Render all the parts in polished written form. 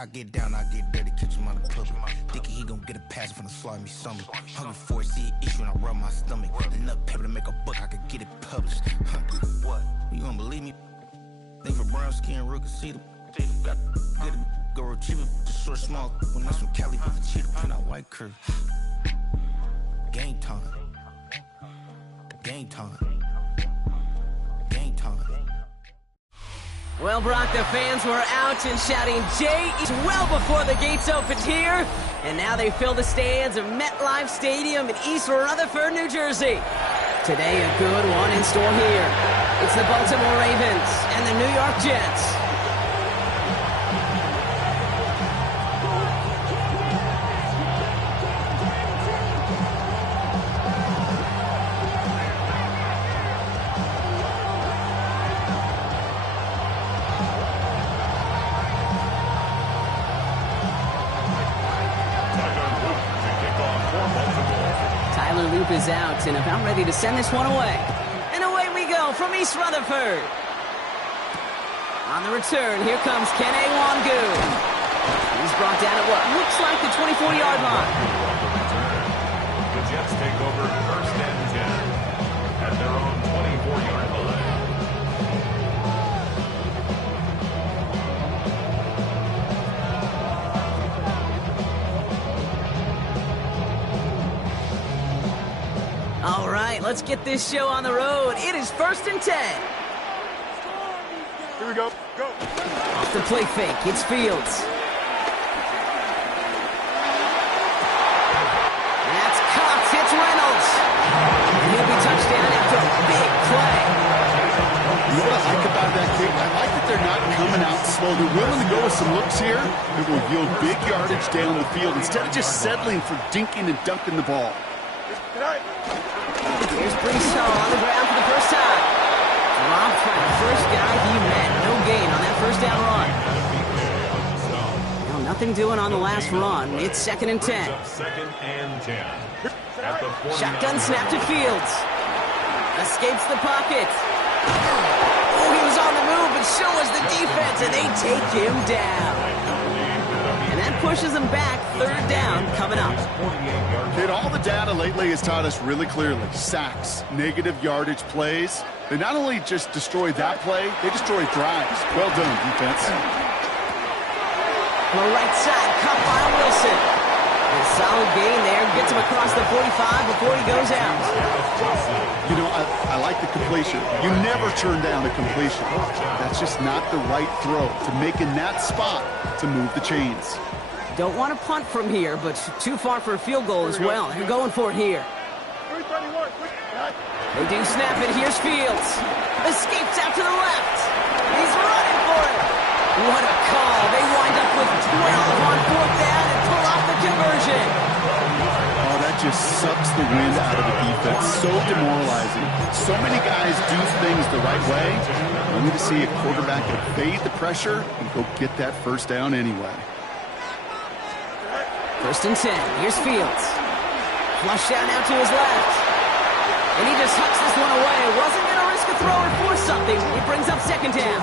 I get down, I get dirty, catch him on the puppet. Thinking he gon' get a pass from the slimy stomach. Hungry for it, see an issue and I rub my stomach. Enough paper to make a book, I could get it published. What? You don't believe me? Think for brown skin, real can see the got get it, go retrieve it, just short, small. When that's from Cali, but the cheetah print out white curve. Game time. Game time. Game time. Well, Brock, the fans were out and shouting Jay well before the gates opened here. And now they fill the stands of MetLife Stadium in East Rutherford, New Jersey. Today, a good one in store here. It's the Baltimore Ravens and the New York Jets. Is out and about ready to send this one away. And away we go from East Rutherford. On the return, here comes Kene Nwangwu. He's brought down at what looks like the 24-yard line. The Jets take over first and 10 at their own 24-yard line. All right, let's get this show on the road. It is first and 10. Here we go. Go. Off the play fake, it's Fields. That's Cox, it's Reynolds. And he'll be touchdown after a big play. You know what I like about that kick? I like that they're not coming out slow. They're willing to go with some looks here. It will yield big yardage down the field instead of just settling for dinking and dunking the ball. Here's Brees on the ground for the first time. Dropped for the first guy he met. No gain on that first down run. Well, nothing doing on the last run. It's second and 10. Second and 10. Shotgun snap to Fields. Escapes the pocket. Oh, he was on the move, but so was the defense, and they take him down. And that pushes him back. Third down coming up. Kid, all the data lately has taught us really clearly. Sacks, negative yardage plays. They not only just destroy that play, they destroy drives. Well done, defense. On the right side, caught by Wilson. A solid gain there. Gets him across the 45 before he goes out. You know, I like the completion. You never turn down a completion. That's just not the right throw to make in that spot to move the chains. Don't want to punt from here, but too far for a field goal as well. They're going for it here. They do snap it. Here's Fields. Escapes out to the left. He's running for it. What a call. They wind up with 12 on fourth down and pull off the conversion. Oh, that just sucks the wind out of the defense. So demoralizing. So many guys do things the right way. Only to see a quarterback evade the pressure and go get that first down anyway. First and 10. Here's Fields. Flush out now to his left. And he just hucks this one away. Wasn't going to risk a throw or force something. He brings up second down.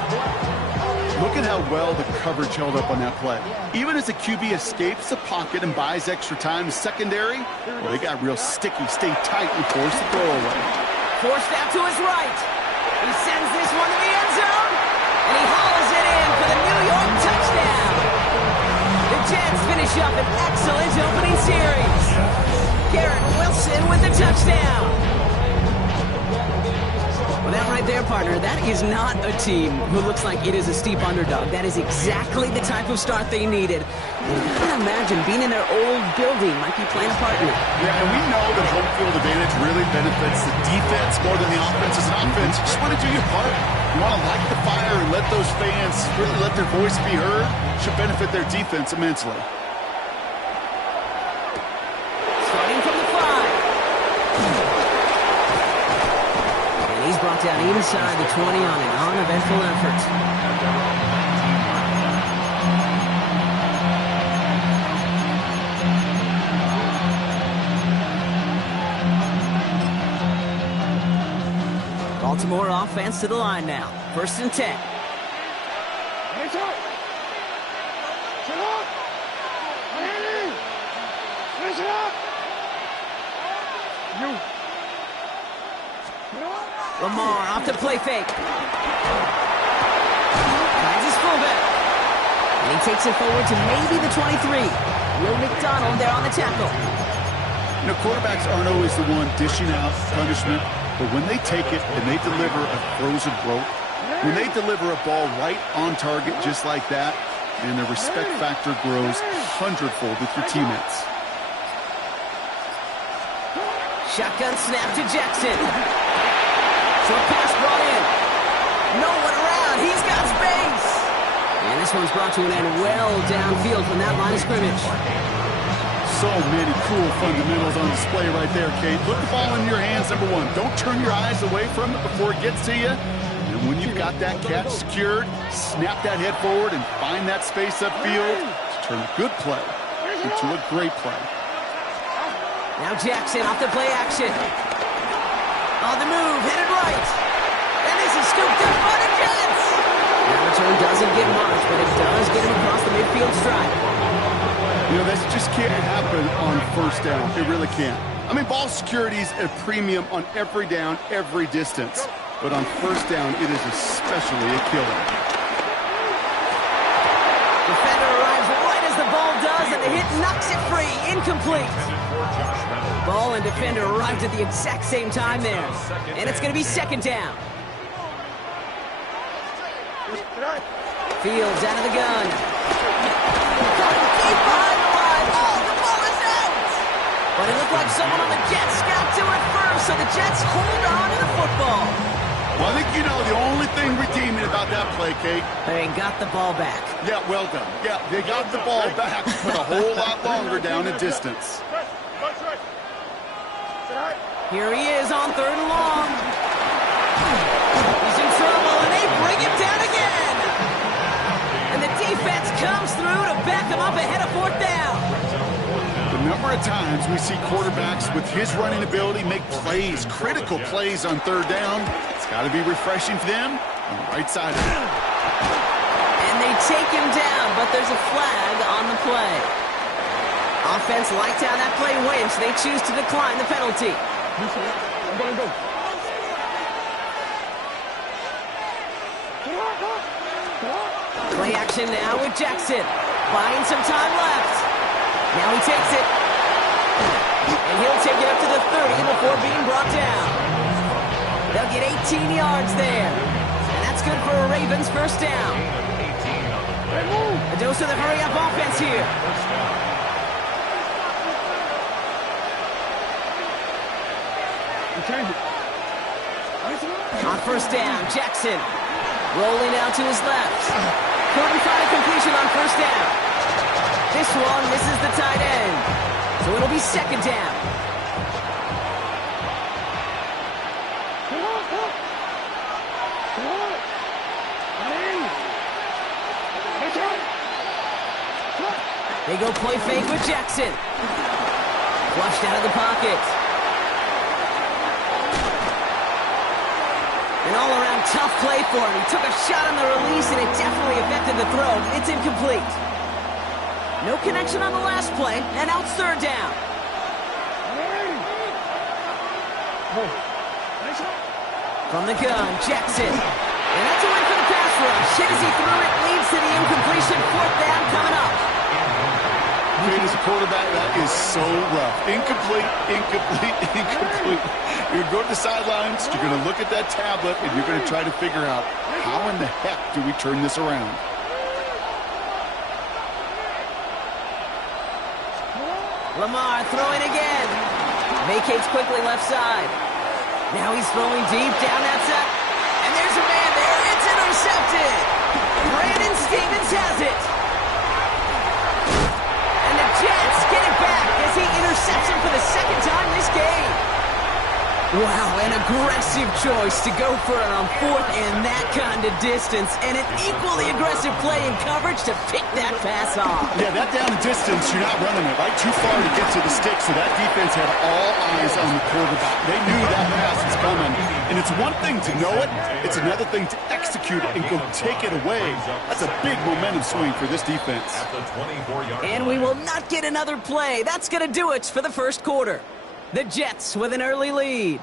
Look at how well the coverage held up on that play. Even as the QB escapes the pocket and buys extra time, the secondary, well, they got real sticky, stay tight, and force the throw away. Forced out to his right. He sends this one to the end zone. And he hauls it in for the New York touchdown. The Jets finish up an excellent opening series. Garrett Wilson with the touchdown. Well, that right there, partner, that is not a team who looks like it is a steep underdog. That is exactly the type of start they needed. And I can imagine being in their old building might be playing a part in it. Yeah, and we know that home field advantage really benefits the defense more than the offense. As an offense, you just want to do your part. You want to light the fire and let those fans really let their voice be heard. Should benefit their defense immensely. Starting from the 5. He's brought down inside the 20 on an uneventful effort. Baltimore offense to the line now. First and 10. Lamar off the play fake. Finds his fullback. And he takes it forward to maybe the 23. Will McDonald there on the tackle. You know, quarterbacks aren't always the one dishing out punishment, but when they take it and they deliver a frozen rope, when they deliver a ball right on target just like that, and the respect factor grows hundredfold with your teammates. Shotgun snap to Jackson. Short pass brought in. No one around. He's got space. And this one's brought to an end well downfield from that line of scrimmage. So many cool fundamentals on display right there, Kate. Put the ball in your hands, number one. Don't turn your eyes away from it before it gets to you. And when you've got that catch secured, snap that head forward and find that space upfield to turn a good play into a great play. Now Jackson off the play action. On the move, headed right. And this is scooped up by the Jets. That return doesn't get much, but it does get him across the midfield stride. You know, that just can't happen on first down. It really can't. I mean, ball security is a premium on every down, every distance. But on first down, it is especially a killer. Defender arrives right as the ball does, and the hit knocks it free. Incomplete. Ball and defender arrived at the exact same time there. And it's going to be second down. Fields out of the gun. Deep behind the line. Oh, the ball is out. But it looked like someone on the Jets got to it first, so the Jets hold on to the football. Well, I think you know the only thing redeeming about that play, Kate. They got the ball back. Yeah, well done. Yeah, they got the ball back, but a whole lot longer down in distance. Here he is on third and long. He's in trouble, and they bring him down again. And the defense comes through to back him up ahead of fourth down. The number of times we see quarterbacks with his running ability make plays, critical plays on third down, it's got to be refreshing for them on the right side of it. And they take him down, but there's a flag on the play. Offense liked how that play went, so they choose to decline the penalty. Play action now with Jackson. Buying some time left. Now he takes it. And he'll take it up to the 30 before being brought down. They'll get 18 yards there. And that's good for a Ravens first down. A dose of the hurry-up offense here. On first down, Jackson. Rolling out to his left. Couldn't find a completion on first down. This one misses the tight end. So it'll be second down. They go play fake with Jackson. Flushed out of the pocket. An all-around tough play for him. He took a shot on the release, and it definitely affected the throw. It's incomplete. No connection on the last play, and now it's third down. From the gun, Jackson. And that's a win for the pass rush. Hit as he threw it, leads to the incompletion. Fourth down coming up. Kate, as a quarterback, that is so rough. Incomplete, incomplete, incomplete. You're going to go to the sidelines, you're going to look at that tablet, and you're going to try to figure out how in the heck do we turn this around. Lamar throwing again. Vacates quickly left side. Now he's throwing deep down that side. And there's a man there. It's intercepted. Brandon Stevens has it. And the Jets get it back as he intercepts him for the second time this game. Wow, an aggressive choice to go for it on fourth and that kind of distance, and an equally aggressive play in coverage to pick that pass off. Yeah, that down the distance, you're not running it right too far to get to the stick, so that defense had all eyes on the quarterback. They knew that pass was coming, and it's one thing to know it, it's another thing to execute it and go take it away. That's a big momentum swing for this defense. And we will not get another play. That's going to do it for the first quarter. The Jets with an early lead.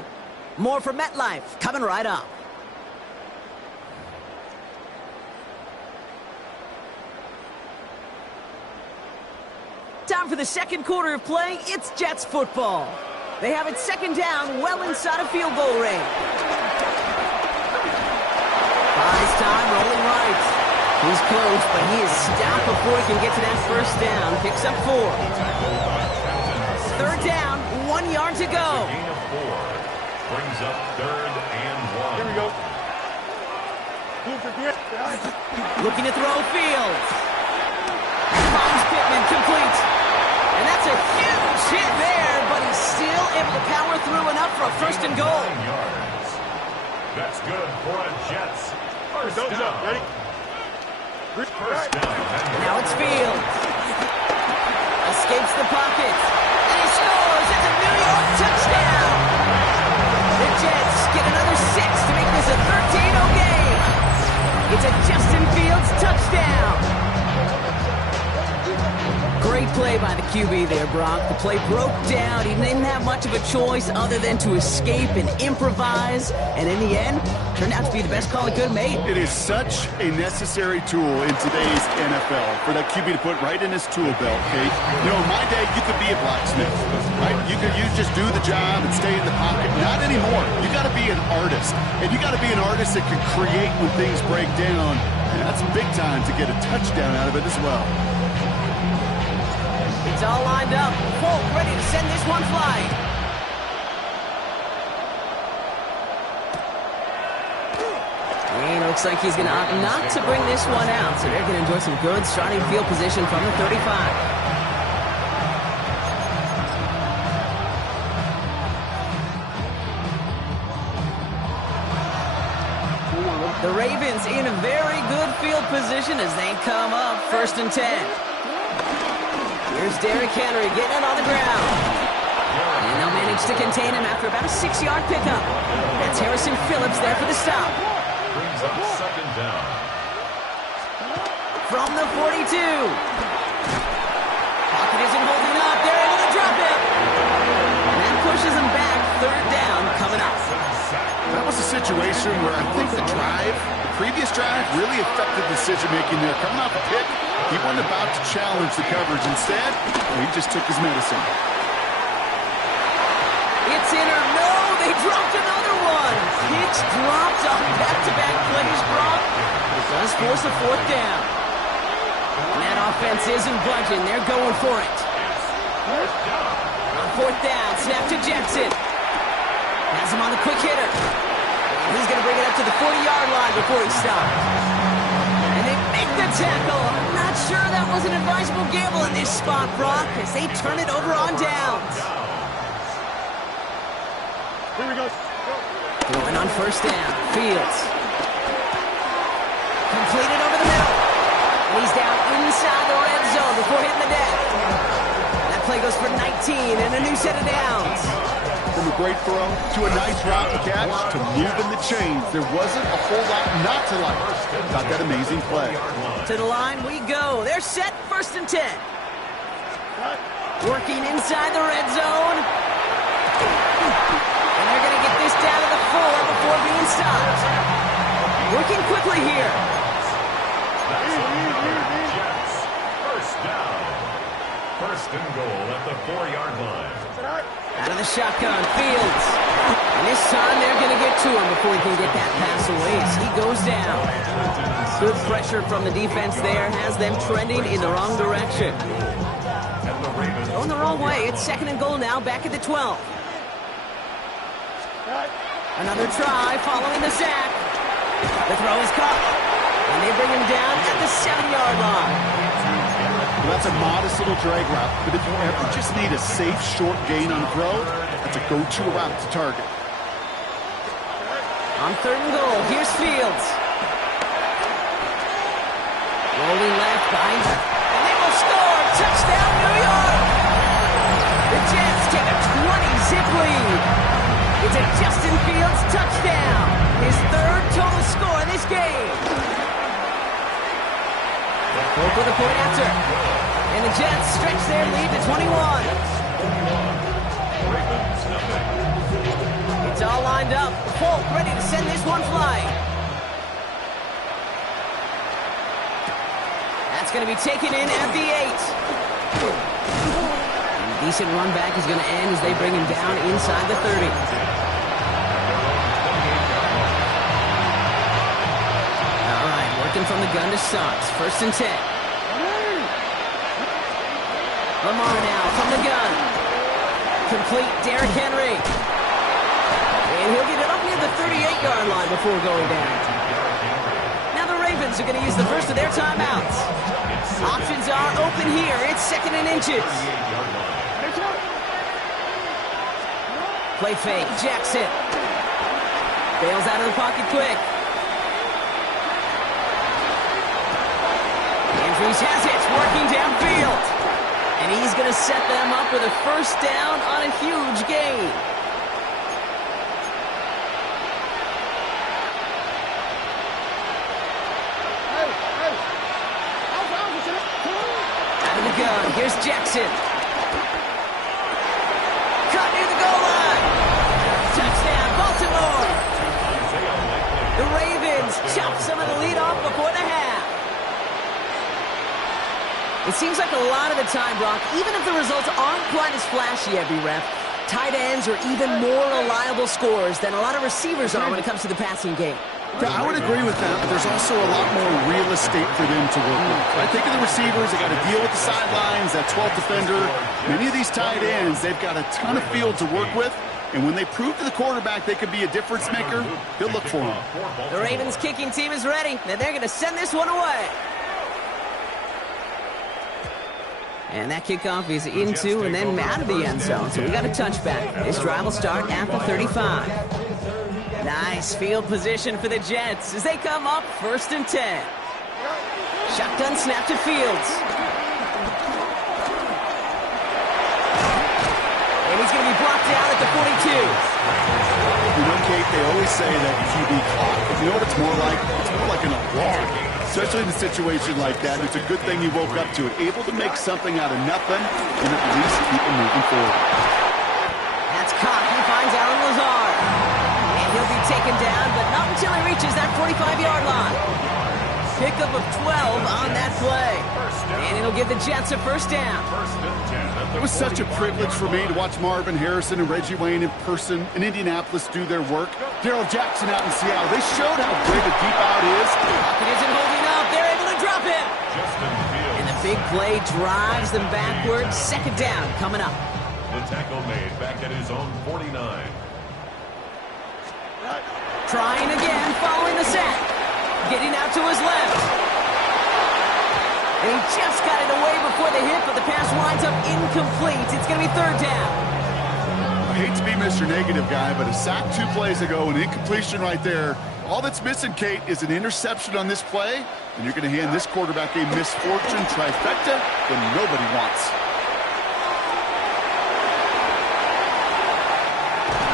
More from MetLife coming right up. Time for the second quarter of play. It's Jets football. They have it second down, well inside of field goal range. Buys time, rolling right. He's close, but he is stopped before he can get to that first down. Picks up 4. Third down, 1 yard to go. Gain of 4. Brings up 3rd and 1. Here we go. Looking to throw Fields. Finds Pittman, complete. And that's a huge hit there, but he's still able to power through enough for a first and goal. 9 yards. That's good for a Jets. First down. Ready? First down. Now it's Fields. Escapes the pocket. And he scores. It's a New York touchdown. The Jets get another 6 to make this a 13-0 game. It's a Justin Fields touchdown. Great play by the QB there, Brock. The play broke down. He didn't have much of a choice other than to escape and improvise. And in the end, turned out to be the best call he could have made. It is such a necessary tool in today's NFL for that QB to put right in his tool belt, Kate. You know, in my day, you could be a blacksmith, right? You just do the job and stay in the pocket. Not anymore. You got to be an artist. And you got to be an artist that can create when things break down. And that's big time to get a touchdown out of it as well. It's all lined up. Folk ready to send this one flying. And it looks like he's going to opt not to bring this one out. So they're going to enjoy some good starting field position from the 35. The Ravens in a very good field position as they come up 1st and 10. Here's Derrick Henry getting it on the ground. And they'll manage to contain him after about a 6-yard pickup. That's Harrison Phillips there for the stop. Brings up 2nd down. From the 42. Pocket isn't holding up. They're able to drop it. And that pushes him back. 3rd down coming up. That was a situation where I think the previous drive, really affected decision-making there. Coming off a pick, he wasn't about to challenge the coverage. Instead, he just took his medicine. It's in or no, they dropped another one. Pitch dropped on back-to-back plays, Brock. It does force a 4th down. And that offense isn't budging. They're going for it. On 4th down, snap to Jackson. Has him on the quick hitter. And he's going to bring it up to the 40-yard line before he stops. And they make the tackle. I'm not sure that was an advisable gamble in this spot, Brock, as they turn it over on downs. Here we go. Throwing on 1st down. Fields. Completed over the middle. And he's down inside the red zone before hitting the deck. That play goes for 19 and a new set of downs. From a great throw to a nice route to catch to moving the chains. There wasn't a whole lot not to like about that amazing play. To the line we go. They're set 1st and 10. Working inside the red zone. And they're going to get this down to the 4 before being stopped. Working quickly here. Jets. First down. 1st and goal at the 4-yard line. Out of the shotgun, Fields. And this time they're going to get to him before he can get that pass away as he goes down. Good pressure from the defense there has them trending in the wrong direction. Going the wrong way. It's 2nd and goal now, back at the 12. Another try following the sack. The throw is caught. And they bring him down at the 7-yard line. Well, that's a modest little drag route, but if you ever just need a safe, short gain on a throw, that's a go-to route to target. On 3rd and goal, here's Fields. Rolling left, behind, and they will score! Touchdown, New York! The Jets take a 20-zip lead. It's a Justin Fields touchdown, his 3rd total score in this game. Both with a point after, and the Jets stretch their lead to 21. It's all lined up. Folk ready to send this one flying. That's going to be taken in at the 8. And a decent run back is going to end as they bring him down inside the 30. All right, working from the gun to Suggs. 1st and 10. Lamar now from the gun. Complete Derrick Henry. And he'll get it up near the 38-yard line before going down. Now the Ravens are going to use the first of their timeouts. Options are open here. It's 2nd and inches. Play fake. Jackson. Bails out of the pocket quick. Andrews has it. Working downfield. And he's going to set them up with a 1st down on a huge gain. Gun. Here's Jackson. Cut near the goal line. Touchdown, Baltimore. The Ravens chop some of the lead off before the half. It seems like a lot of the time, Brock, even if the results aren't quite as flashy every rep, tight ends are even more reliable scorers than a lot of receivers are when it comes to the passing game. Yeah, I would agree with that, but there's also a lot more real estate for them to work with. I think of the receivers, they got to deal with the sidelines, that 12th defender. Many of these tight ends, they've got a ton of field to work with, and when they prove to the quarterback they could be a difference maker, he'll look for them. The Ravens kicking team is ready, and they're going to send this one away. And that kickoff is into and then out of the end zone, so we got a touchback. This drive will start at the 35. Nice field position for the Jets as they come up 1st and 10. Shotgun snap to Fields. And he's going to be blocked out at the 42. You know, Kate, they always say that QB clock. But you know what it's more like? It's more like an alarm. Especially in a situation like that. It's a good thing you woke up to it. Able to make something out of nothing and at least keep it moving forward. That's caught. He finds Allen Lazard. He'll be taken down, but not until he reaches that 45-yard line. Pickup of 12 on that play. And it'll give the Jets a 1st down. It was such a privilege for me to watch Marvin Harrison and Reggie Wayne in person in Indianapolis do their work. Darrell Jackson out in Seattle. They showed how great a deep out is. Pocket isn't holding up. They're able to drop him. And the big play drives them backwards. 2nd down coming up. The tackle made back at his own 49. Trying again, following the sack. Getting out to his left. And he just got it away before the hit, but the pass winds up incomplete. It's going to be 3rd down. I hate to be Mr. Negative guy, but a sack 2 plays ago, an incompletion right there. All that's missing, Kate, is an interception on this play, and you're going to hand this quarterback a misfortune trifecta that nobody wants.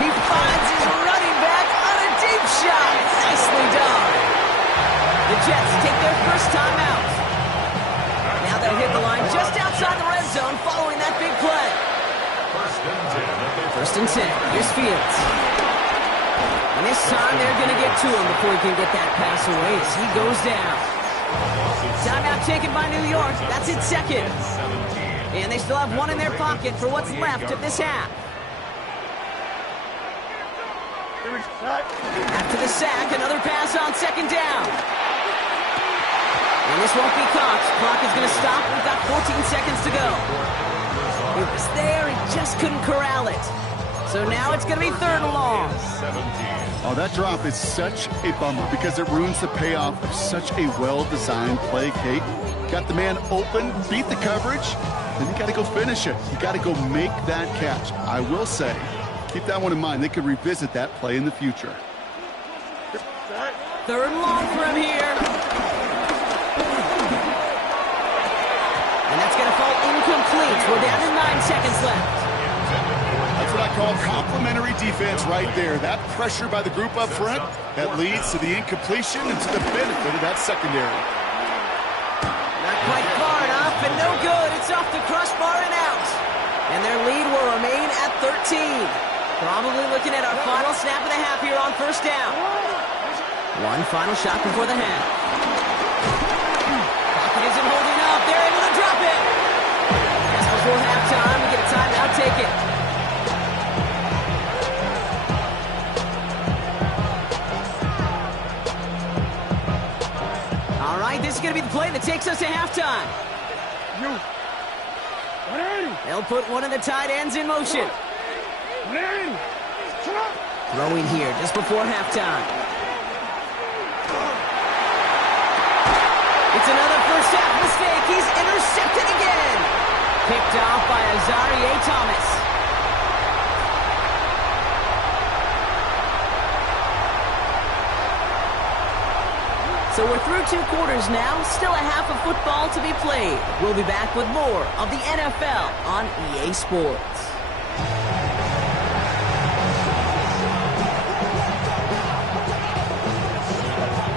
He finds his running back on a deep shot. Nicely done. The Jets take their 1st time out. Now they'll hit the line just outside the red zone following that big play. 1st and 10. Here's Fields. And this time they're going to get to him before he can get that pass away as he goes down. Timeout taken by New York. That's its 2nd. And they still have 1 in their pocket for what's left of this half. After the sack, another pass on 2nd down. And this won't be caught. Clock is going to stop. We've got 14 seconds to go. It was there. He just couldn't corral it. So now it's going to be 3rd and long. Oh, that drop is such a bummer because it ruins the payoff of such a well-designed play, Kate. Got the man open, beat the coverage, then you got to go finish it. You got to go make that catch. I will say, keep that one in mind. They could revisit that play in the future. Third and long for him here. And that's going to fall incomplete. We're down to 9 seconds left. That's what I call complimentary defense right there. That pressure by the group up front, that leads to the incompletion and to the benefit of that secondary. Not quite far enough, and no good. It's off the crossbar and out. And their lead will remain at 13. Probably looking at our final snap of the half here on first down. One final shot before the half. Pocket isn't holding up. They're able to drop it. Just before halftime, we get a timeout taken. All right, this is going to be the play that takes us to halftime. They'll put one of the tight ends in motion. Throwing here just before halftime. It's another first half mistake. He's intercepted again. Picked off by Azareye'h Thomas. So we're through 2 quarters now. Still a half of football to be played. We'll be back with more of the NFL on EA Sports.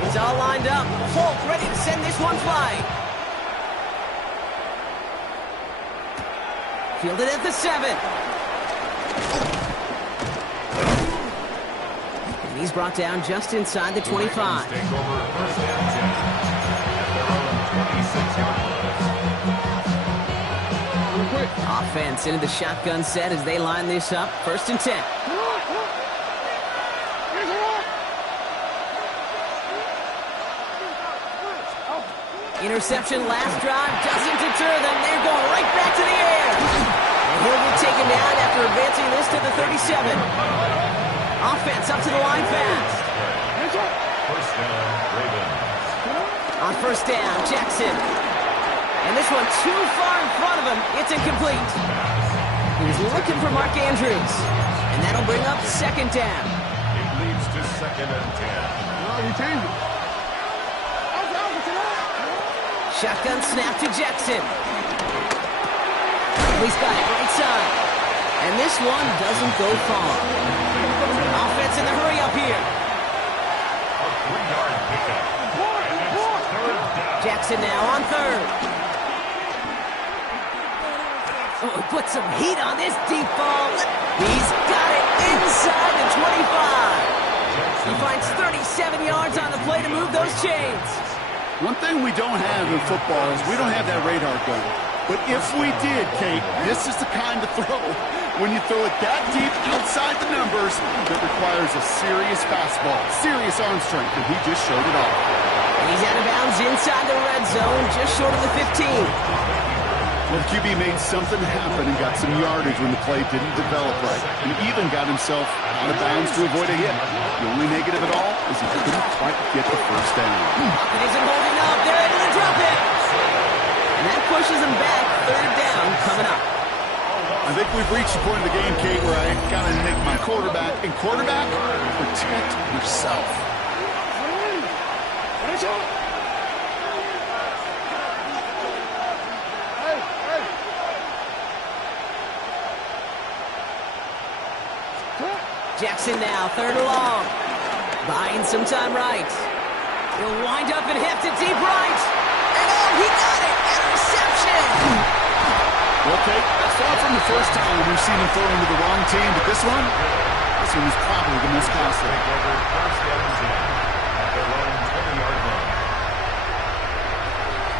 It's all lined up. Folk ready to send this one flying. Fielded at the 7. And he's brought down just inside the 25. Take over first and 10 at their own 26-yard line. Offense into the shotgun set as they line this up. First and 10. Interception last drive doesn't deter them. They're going right back to the air. And he'll get taken down after advancing this to the 37. Offense up to the line fast. First down, Ravens. On first down, Jackson. And this one too far in front of him. It's incomplete. He was looking for Mark Andrews. And that'll bring up second down. It leads to second and 10. Shotgun snap to Jackson. He's got it right side. And this one doesn't go far. Offense in the hurry up here. A 3-yard pickup. And it's third down. Jackson now on third. Oh, he put some heat on this deep ball. He's got it inside the 25. He finds 37 yards on the play to move those chains. One thing we don't have in football is we don't have that radar gun. But if we did, Kate, this is the kind of throw, when you throw it that deep outside the numbers, that requires a serious fastball, serious arm strength, and he just showed it off. And he's out of bounds inside the red zone, just short of the 15. Well, the QB made something happen and got some yardage when the play didn't develop right. He even got himself out of bounds to avoid a hit. The only negative at all is he couldn't quite get the first down. It isn't holding up. They're able to drop it. And that pushes him back. Third down coming up. I think we've reached the point of the game, Kate, where I got to make my quarterback. And quarterback, protect yourself. Jackson now, third and long. Buying some time right. He'll wind up and heft it deep right. And oh, he got it! Interception! Well, Kate, that's far from the first time we've seen him throw into the wrong team, but this one was probably the most costly. Take over first and 10 at their own 20-yard line.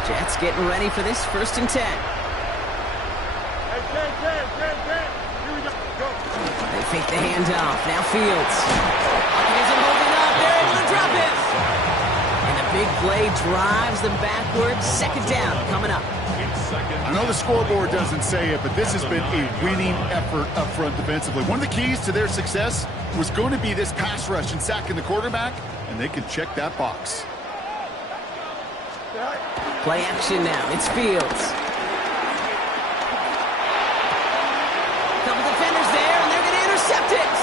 Jets getting ready for this first and 10. They fake the handoff. Now Fields. Pocket isn't holding up. They're able to drop it. And the big play drives them backwards. Second down coming up. I know the scoreboard doesn't say it, but this has been a winning effort up front defensively. One of the keys to their success was going to be this pass rush and sacking the quarterback, and they can check that box. Play action now. It's Fields. Couple defenders there, and they're going to intercept it.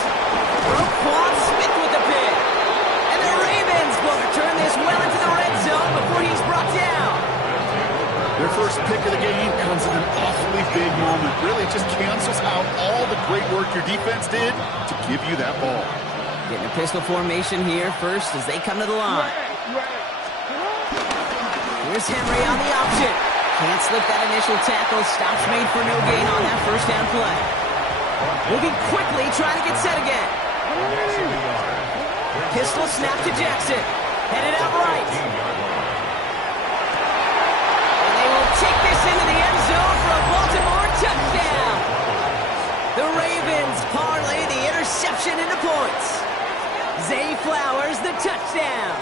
Roquan Smith with the pick. And the Ravens will return really just cancels out all the great work your defense did to give you that ball. Getting a pistol formation here first as they come to the line. Here's Henry on the option. Can't slip that initial tackle. Stops made for no gain on that first down play. Moving quickly, trying to get set again. Pistol snap to Jackson. Headed out right. And they will take this into the end zone for a Baltimore touchdown. The Ravens parlay the interception into points. Zay Flowers, the touchdown.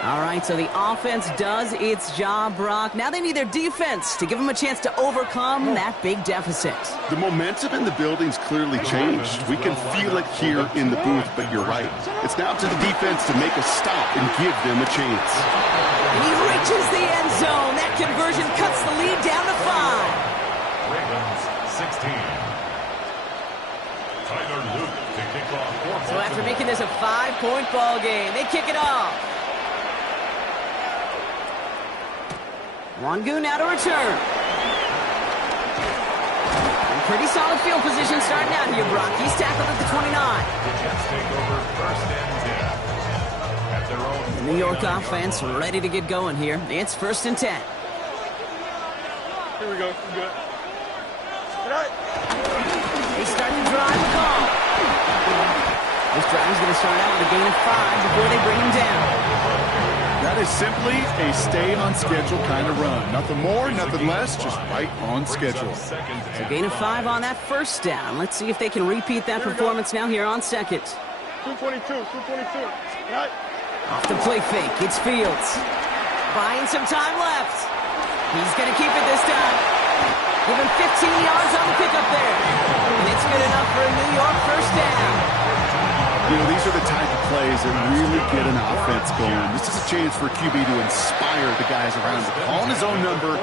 All right, so the offense does its job, Brock. Now they need their defense to give them a chance to overcome that big deficit. The momentum in the building's clearly changed. We can feel it here in the booth, but you're right. It's now to the defense to make a stop and give them a chance. And he reaches the end zone. That conversion cuts the lead down to 5. Ravens 16. Tyler Luke to kick off for So after making this a 5-point ball game, they kick it off. Wangu now to return. And pretty solid field position starting out here, Brock. He's tackled at the 29. The Jets take over first and 10. At their own The New York offense ready to get going here. It's first and 10. Here we go. We're good. They start to drive the call. This drive is going to start out with a gain of 5 before they bring him down. That is simply a stay-on-schedule kind of run. Nothing more, nothing less, just right on schedule. So gain of 5 on that first down. Let's see if they can repeat that performance now here on second. 222. Right. Off the play fake, it's Fields. Buying some time left. He's going to keep it this time. Give him 15 yards on the pickup there. And it's good enough for a New York first down. You know, these are the type of plays that really get an offense going. This is a chance for QB to inspire the guys around him. Calling his own number,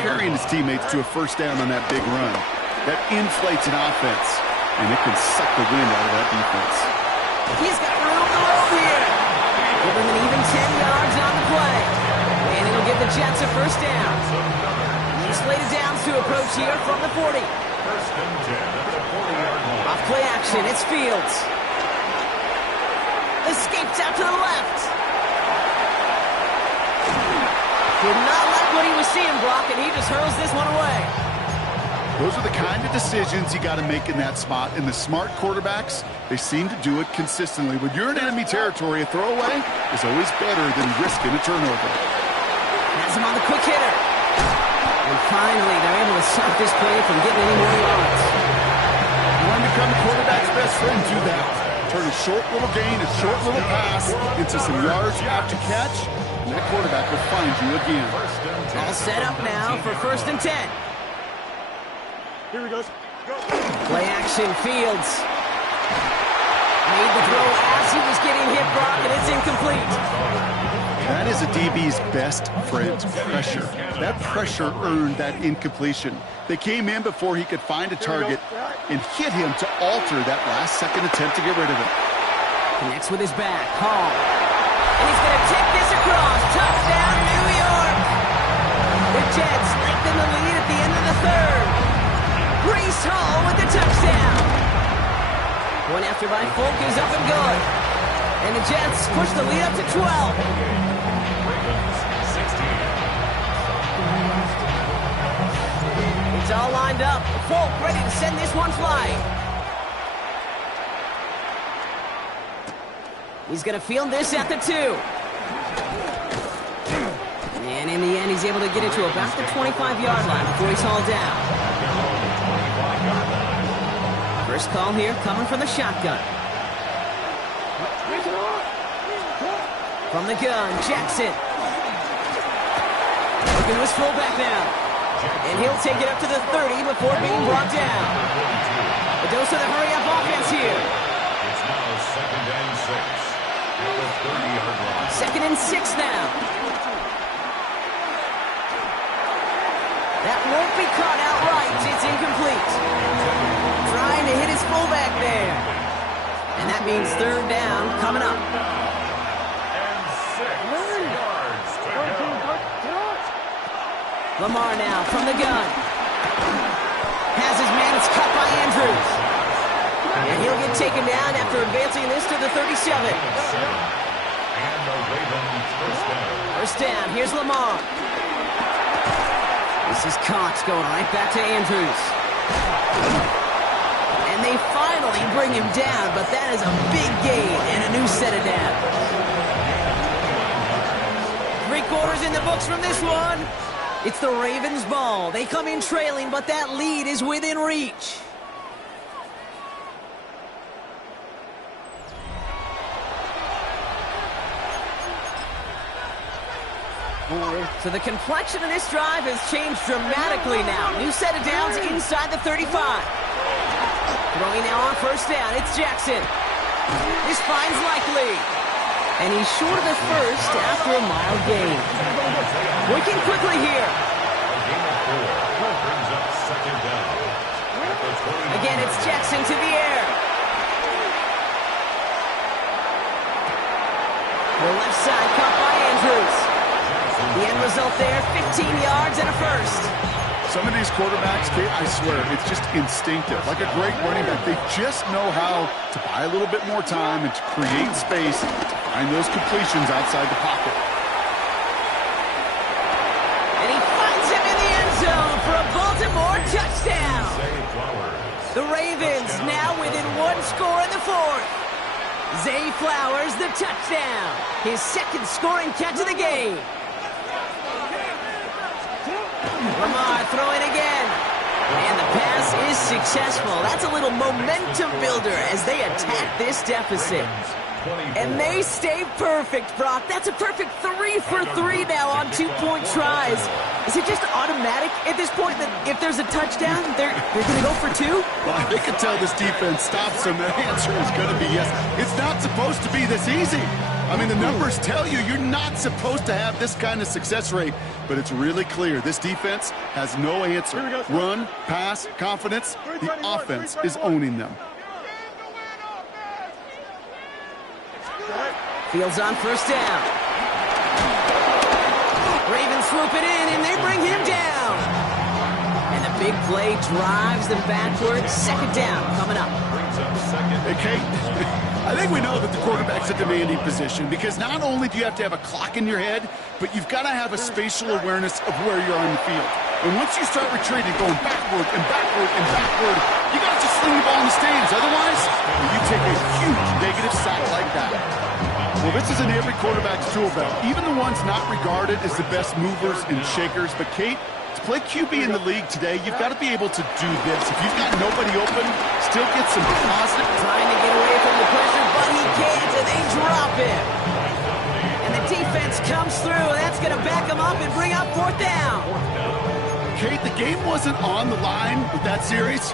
carrying his teammates to a first down on that big run. That inflates an offense, and it can suck the wind out of that defense. He's got room to roll here. Give him an even 10 yards on the play. And it'll give the Jets a first down. He's slated downs to approach here from the 40. first and 10 at the 40-yard line. Off play action, it's Fields. Escapes out to the left. Did not like what he was seeing, Brock, and he just hurls this one away. Those are the kind of decisions you got to make in that spot. And the smart quarterbacks, they seem to do it consistently. When you're in enemy territory, a throwaway is always better than risking a turnover. Has him on the quick hitter. And finally, they're able to stop this play from getting any more yards. You want to become the quarterback's best friend, do that. Turn a short little gain, a short little pass into some yards after catch, and that quarterback will find you again. All set up now for first and 10. Here we go. Play action, Fields. Made the throw as he was getting hit, Brock, and it's incomplete. That is a DB's best friend, pressure. That pressure earned that incompletion. They came in before he could find a target and hit him to alter that last-second attempt to get rid of it. Connects with his back, Hall. And he's going to take this across. Touchdown, New York. The Jets lengthen the lead at the end of the third. Breece Hall with the touchdown. One after by Folk is up and good. And the Jets push the lead up to 12. Ravens 16. It's all lined up. Folk ready to send this one flying. He's going to field this at the 2. And in the end, he's able to get it to about the 25-yard line before he's hauled down. First call here coming from the shotgun. From the gun, Jackson. Looking to his fullback now. And he'll take it up to the 30 before being brought down. A dose of the hurry-up offense here. It's now second and 6 at the 30-yard line. Second and 6 now. That won't be caught outright. It's incomplete. Trying to hit his fullback there. And that means third down coming up. And 6 yards to go. Lamar now from the gun. Has his man. It's cut by Andrews. And he'll get taken down after advancing this to the 37. And the Ravens first down. First down. Here's Lamar. This is Cox going right back to Andrews. And they finally bring him down, but that is a big gain and a new set of downs. 3 quarters in the books from this one. It's the Ravens' ball. They come in trailing, but that lead is within reach. So the complexion of this drive has changed dramatically now. New set of downs inside the 35. Throwing now on first down. It's Jackson. This finds Likely. And he's short of the first after a mild gain. Working quickly here. Brings up second down. Again, it's Jackson to the air. The left side caught by Andrews. The end result there, 15 yards and a first. Some of these quarterbacks, Kate, I swear, it's just instinctive. Like a great running back, they just know how to buy a little bit more time and to create space to find those completions outside the pocket. And he finds him in the end zone for a Baltimore touchdown. The Ravens now within 1 score in the 4th. Zay Flowers, the touchdown. His second scoring catch of the game. Lamar throwing again. And the pass is successful. That's a little momentum builder as they attack this deficit. And they stay perfect, Brock. That's a perfect 3 for 3 now on 2-point tries. Is it just automatic at this point that if there's a touchdown, they're going to go for 2? Well, they can tell this defense stops them. The answer is going to be yes. It's not supposed to be this easy. I mean, the numbers tell you you're not supposed to have this kind of success rate, but it's really clear. This defense has no answer. Run, pass, confidence. The offense is owning them. Fields on first down. Ravens swoop it in, and they bring him down. And the big play drives them backwards. Second down coming up. Hey, Kate, I think we know that the quarterback's a demanding position because not only do you have to have a clock in your head, but you've got to have a spatial awareness of where you're on the field. And once you start retreating, going backward and backward and backward, you got to just sling the ball in the stands. Otherwise, you take a huge negative sack like that. Well, this is in every quarterback's tool belt, even the ones not regarded as the best movers and shakers. But, Kate, to play QB in the league today, you've got to be able to do this. If you've got nobody open, still get some positive. Trying to get away from the pressure, but he can't, and they drop him. And the defense comes through, and that's going to back him up and bring up 4th down. Kate, the game wasn't on the line with that series,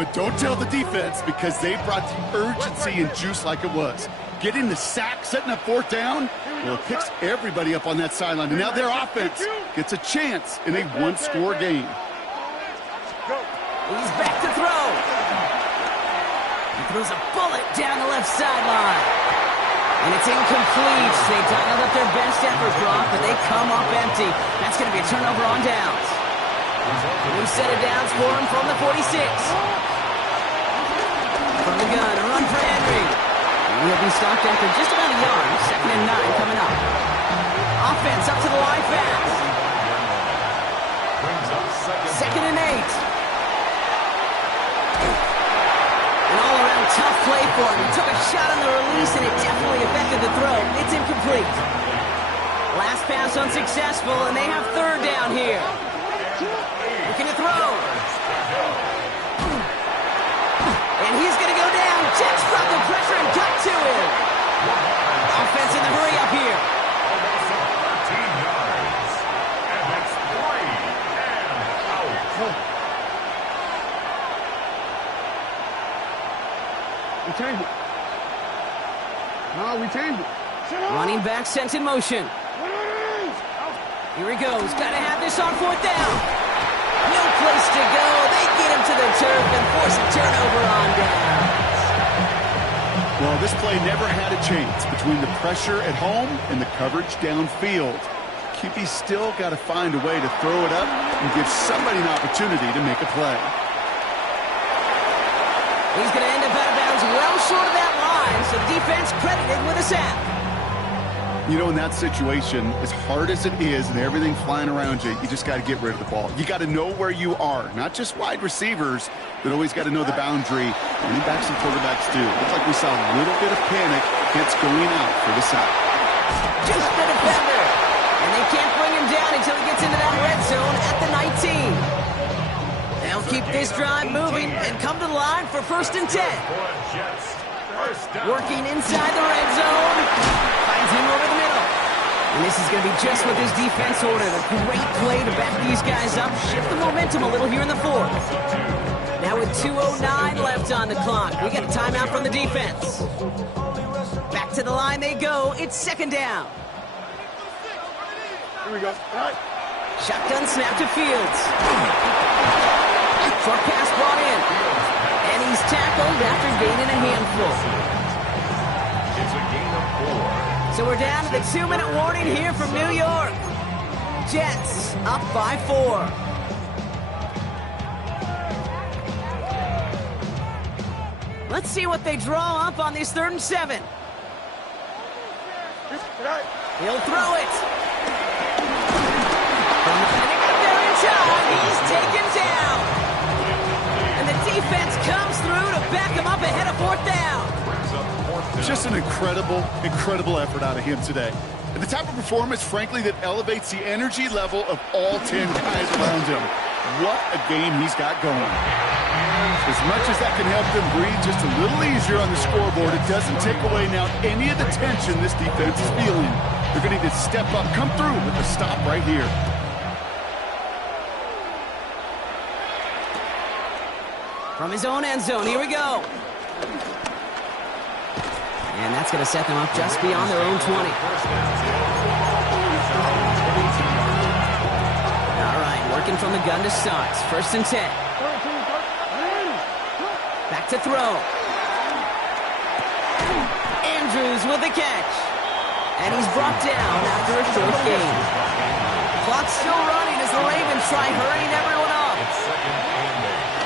but don't tell the defense because they brought the urgency and juice like it was. Getting the sack, setting up 4th down, well, it picks everybody up on that sideline. And now their offense gets a chance in a 1-score game. He's back to throw. He throws a bullet down the left sideline. And it's incomplete. They dialed up their best effort, Brock, but they come up empty. That's going to be a turnover on downs. New set of downs for him from the 46. From the gun, a run for Henry. He'll be stopped after just about a yard. 2nd and 9 coming up. Offense up to the line fast. 2nd and 8. An all-around tough play for him. He took a shot on the release, and it definitely affected the throw. It's incomplete. Last pass unsuccessful, and they have 3rd down here. Looking to throw. And he's going to go down. Jets brought the pressure and got to him. Offense in the hurry up here. 13 yards. And it's 3 and out. We changed it. No, we changed it. Running back sent in motion. Here he goes. Got to have this on 4th down. No place to go. They get him to the turf and force a turnover on downs. Well, this play never had a chance between the pressure at home and the coverage downfield. QB's still got to find a way to throw it up and give somebody an opportunity to make a play. He's going to end up out of bounds well short of that line, so defense credited with a sack. You know, in that situation, as hard as it is and everything flying around you, you just got to get rid of the ball. You got to know where you are. Not just wide receivers, but always got to know the boundary. Running backs and quarterbacks do. Looks like we saw a little bit of panic. Hits going out for the sack. Just the defender. And they can't bring him down until he gets into that red zone at the 19. They'll keep this drive moving and come to the line for 1st and 10. Working inside the red zone. Finds him over the middle. And this is going to be just what this defense ordered. A great play to back these guys up. Shift the momentum a little here in the 4th. Now with 2:09 left on the clock. We got a timeout from the defense. Back to the line they go. It's 2nd down. Here we go. All right. Shotgun snap to Fields. Short pass brought in. And he's tackled after gaining a handful. It's a gain of 4. So we're down to the 2-minute warning here from New York. Jets up by 4. Let's see what they draw up on this 3rd and 7. He'll throw it. From the get there in time, he's taken down. And the defense comes through to back him up ahead of 4th down. Just an incredible effort out of him today. And the type of performance, frankly, that elevates the energy level of all 10 guys around him. What a game he's got going. As much as that can help them breathe just a little easier on the scoreboard, it doesn't take away now any of the tension this defense is feeling. They're going to need to step up, come through with a stop right here. From his own end zone, here we go. And that's going to set them up just beyond their own 20. All right, working from the gun to start. 1st and 10. Back to throw. Andrews with the catch. And he's brought down after a short gain. Clock's still running as the Ravens try hurrying everyone up.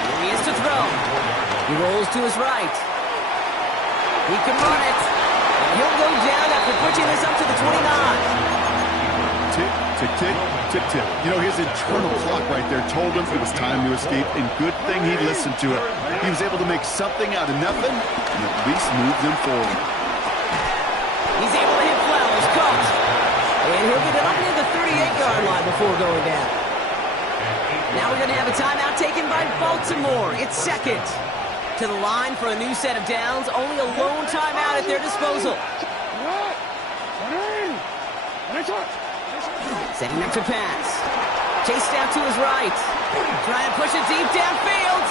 Here he is to throw. He rolls to his right. He can run it. And he'll go down after pushing this up to the 29. Tick, tick, tick, tick, tick. You know, his internal clock right there told him it was time to escape, and good thing he listened to it. He was able to make something out of nothing and at least move them forward. He's able to hit Flowers, caught. And he'll get it up near the 38-yard line before going down. Now we're going to have a timeout taken by Baltimore. It's 2nd. To the line for a new set of downs. Only a lone timeout at their disposal. Setting up to pass. Chased out to his right. Trying to push it deep downfield.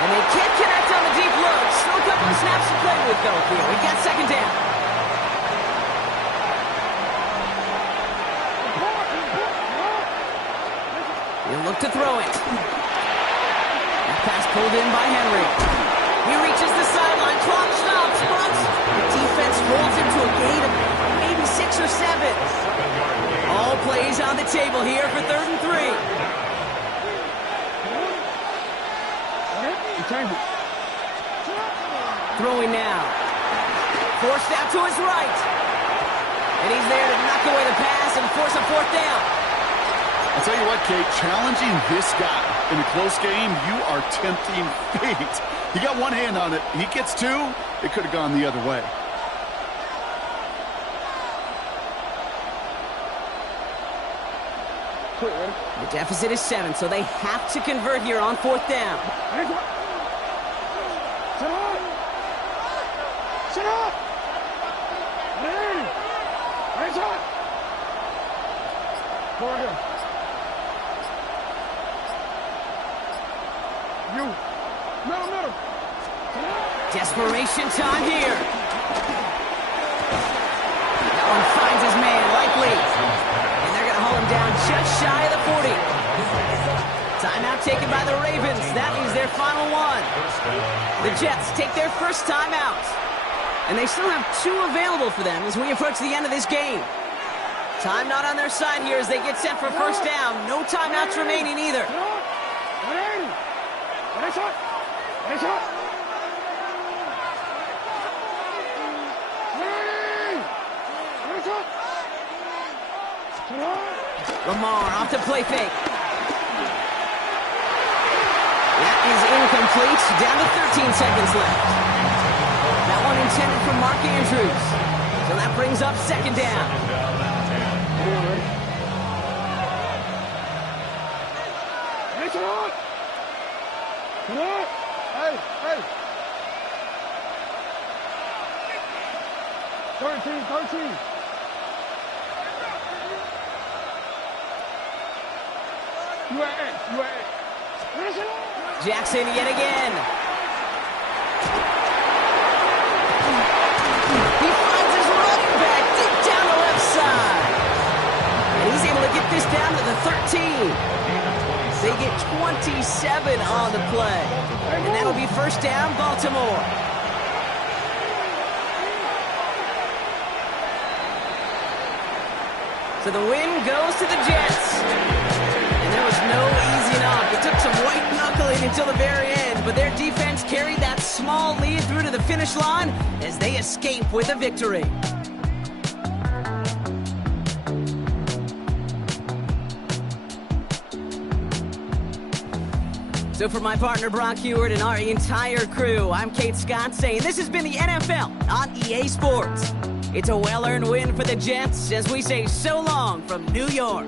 And they can't connect on the deep look. Still a couple of snaps to play with, though, here. We got 2nd down. He'll look to throw it. That pass pulled in by Henry. He reaches the sideline. Clock stops, but the defense holds him to a gain of maybe 6 or 7. All plays on the table here for 3rd and 3. Throwing now. Forced out to his right. And he's there to knock away the pass and force a 4th down. I'll tell you what, Kate, challenging this guy in a close game, you are tempting fate. He got one hand on it. He gets 2. It could have gone the other way. The deficit is 7, so they have to convert here on 4th down. Sit up! Hands up! Go ahead. You. Middle. Desperation time here. That one finds his man, likely. And they're going to haul him down just shy of the 40. Timeout taken by the Ravens. That means their final one. The Jets take their first timeout. And they still have 2 available for them as we approach the end of this game. Time not on their side here as they get set for first down. No timeouts remaining either. Lamar off to play fake. That is incomplete. Down to 13 seconds left. That one intended for Mark Andrews. So that brings up second down. Hey, hey. 13. Jackson yet again. He finds his running back deep down the left side. And he's able to get this down to the 13. They get 27 on the play. And that'll be first down, Baltimore. So the win goes to the Jets. And there was no easing up. It took some white knuckling until the very end, but their defense carried that small lead through to the finish line as they escape with a victory. So for my partner Brock Huard and our entire crew, I'm Kate Scott saying this has been the NFL on EA Sports. It's a well-earned win for the Jets as we say so long from New York.